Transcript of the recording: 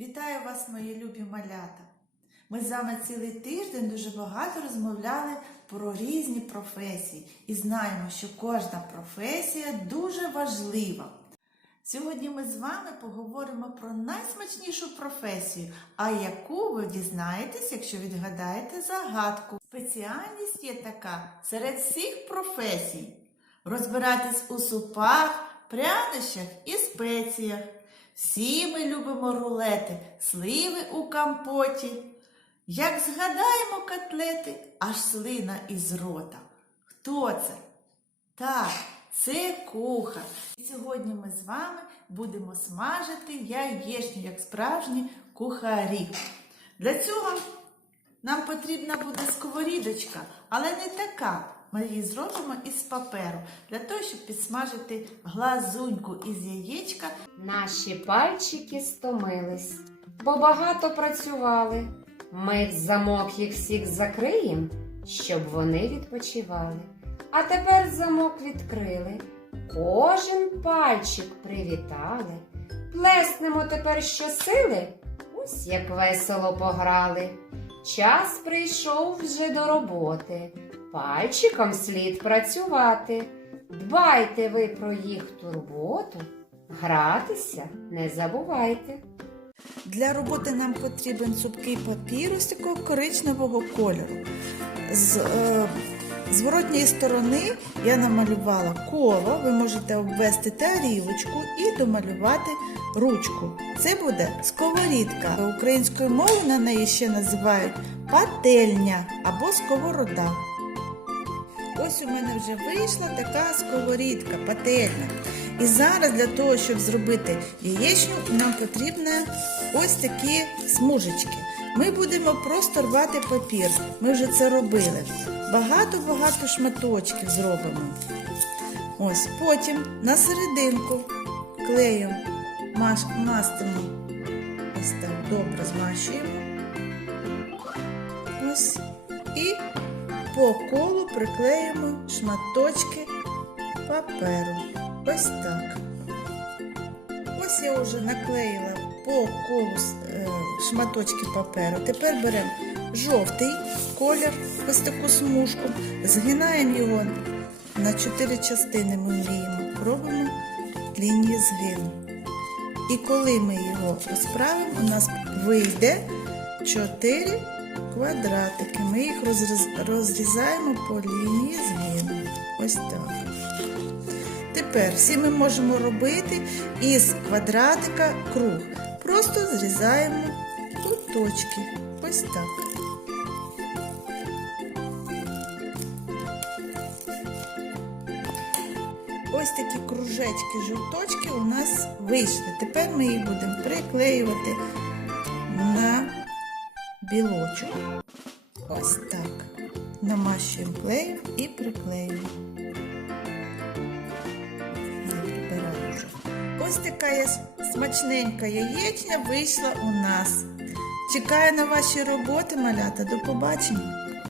Вітаю вас, мої любі малята! Ми з вами цілий тиждень дуже багато розмовляли про різні професії і знаємо, що кожна професія дуже важлива. Сьогодні ми з вами поговоримо про найсмачнішу професію, а яку ви дізнаєтесь, якщо відгадаєте загадку. Спеціальність є така серед всіх професій: розбиратись у супах, прянощах і спеціях. Всі ми любимо рулети, сливи у компоті. Як згадаємо котлети, аж слина із рота. Хто це? Так, це кухар. І сьогодні ми з вами будемо смажити яєчню, як справжні кухарі. Для цього нам потрібна буде сковорідочка, але не така. Ми її зробимо із паперу, для того, щоб підсмажити глазуньку із яєчка Наші пальчики стомились, бо багато працювали. Ми замок їх всіх закриєм, щоб вони відпочивали. А тепер замок відкрили, кожен пальчик привітали. Плеснемо тепер щосили, ось як весело пограли. Час прийшов вже до роботи, пальчиком слід працювати. Дбайте ви про їх турботу. Гратися не забувайте. Для роботи нам потрібен цупкий папір ось такого коричневого кольору. З е, зворотньої сторони я намалювала коло, ви можете обвести тарілочку і домалювати ручку. Це буде сковорідка. Українською мовою на неї ще називають пательня або сковорода. Ось у мене вже вийшла така сковорідка, пательня. І зараз для того, щоб зробити яєчню, нам потрібні ось такі смужечки. Ми будемо просто рвати папір. Ми вже це робили. Багато-багато шматочків зробимо. Ось потім на серединку клеєм мастимо. Ось так добре змащуємо. Ось. І по колу приклеїмо шматочки паперу. Ось так. Ось я вже наклеїла по колу е, шматочки паперу. Тепер беремо жовтий колір, ось таку смужку, згинаємо його на чотири частини ми мріємо, робимо лінії згину. І коли ми його розправимо, у нас вийде 4 квадратики. Ми їх розрізаємо по лінії згину. Ось так. Тепер всі ми можемо робити із квадратика круг. Просто зрізаємо куточки. Ось так. Ось такі кружечки, жовточки у нас вийшли. Тепер ми їх будемо приклеювати на білочок. Ось так. Намащуємо клеєм і приклеюємо. Ось така смачненька яєчня вийшла у нас. Чекаю на ваші роботи, малята. До побачення!